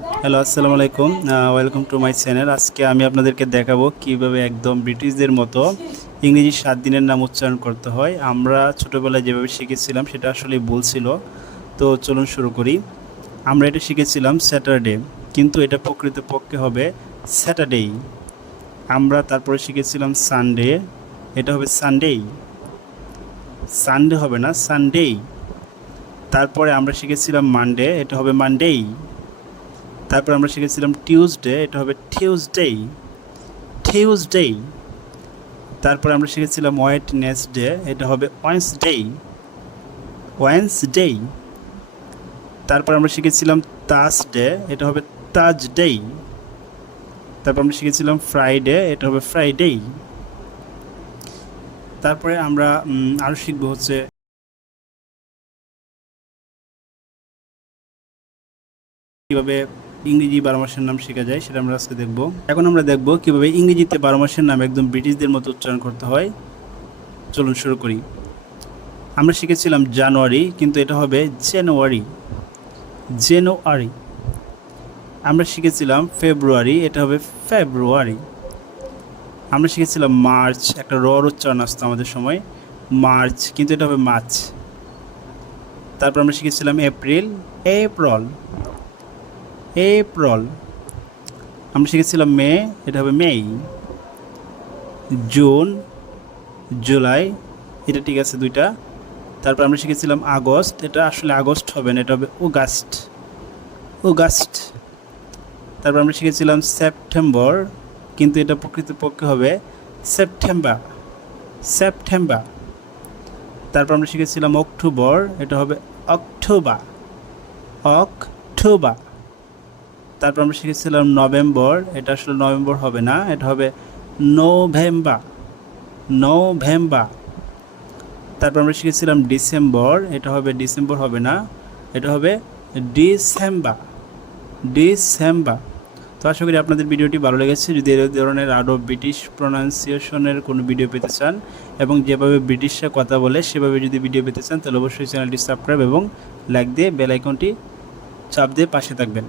Hello, আসসালামু আলাইকুম। Welcome to my channel. আজকে আমি আপনাদেরকে দেখাবো কিভাবে একদম ব্রিটিশদের মতো ইংরেজি 7 দিনের নাম উচ্চারণ করতে হয়। আমরা ছোটোবেলায় যেভাবে শিখেছিলাম সেটা আসলে ভুল ছিল। তো চলুন শুরু করি। আমরা এটা শিখেছিলাম স্যাটারডে, কিন্তু এটা প্রকৃতপক্ষে হবে স্যাটারডেই। আমরা তারপরে শিখেছিলাম সানডে, এটা হবে সানডেই। সানডে হবে না, সানডেই। তারপরে আমরা শিখেছিলাম মানডে, এটা হবে মানডেই। তারপর আমরা শিখেছিলাম টিউসডে, এটা হবে টিউসডেই, টিউসডেই। তারপর আমরা শিখেছিলাম ওয়েডনেসডে, এটা হবে ওয়েন্সডেই, ওয়েন্সডেই। তারপর আমরা শিখেছিলাম থার্সডে, এটা হবে থার্সডেই। তারপর আমরা শিখেছিলাম ফ্রাইডে, এটা হবে ফ্রাইডেই। তারপরে আমরা আরও শিখবো হচ্ছে কীভাবে ইংরেজি 12 মাসের নাম শেখা যায়, সেটা আমরা আজকে দেখব। এখন আমরা দেখব কীভাবে ইংরেজিতে 12 মাসের নাম একদম ব্রিটিশদের মতো উচ্চারণ করতে হয়। চলুন শুরু করি। আমরা শিখেছিলাম জানুয়ারি, কিন্তু এটা হবে জানুয়ারি, জানুয়ারি। আমরা শিখেছিলাম ফেব্রুয়ারি, এটা হবে ফেব্রুয়ারি। আমরা শিখেছিলাম মার্চ, একটা রর উচ্চারণ আসতো আমাদের সময়, মার্চ, কিন্তু এটা হবে মার্চ। তারপর আমরা শিখেছিলাম এপ্রিল, এপ্রিল, এপ্রিল। আমরা শিখেছিলাম মে, এটা হবে মেই। জুন, জুলাই, এটা ঠিক আছে দুইটা। তারপর আমরা শিখেছিলাম আগস্ট, এটা আসলে আগস্ট হবে না, এটা হবে অগাস্ট, অগাস্ট। তারপর আমরা শিখেছিলাম সেপ্টেম্বর, কিন্তু এটা প্রকৃতপক্ষে হবে সেপ্টেম্বর, সেপ্টেম্বর। তারপর আমরা শিখেছিলাম অক্টোবর, এটা হবে অক্টোবর, অক্টোবর। তারপর আমরা শিখেছিলাম নভেম্বর, এটা আসলে নভেম্বর হবে না, এটা হবে নভেম্বর, নভেম্বর। তারপর আমরা শিখেছিলাম ডিসেম্বর, এটা হবে ডিসেম্বর হবে না, এটা হবে ডিসেম্বর, ডিসেম্বর। তো আশা করি আপনাদের ভিডিওটি ভালো লেগেছে। যদি এই ধরনের আরও ব্রিটিশ প্রোনাউন্সিয়েশনের কোনো ভিডিও পেতে চান এবং যেভাবে ব্রিটিশরা কথা বলে সেভাবে যদি ভিডিও পেতে চান, তাহলে অবশ্যই চ্যানেলটি সাবস্ক্রাইব এবং লাইক দিয়ে বেল আইকনটি চাপ দিয়ে পাশে থাকবেন।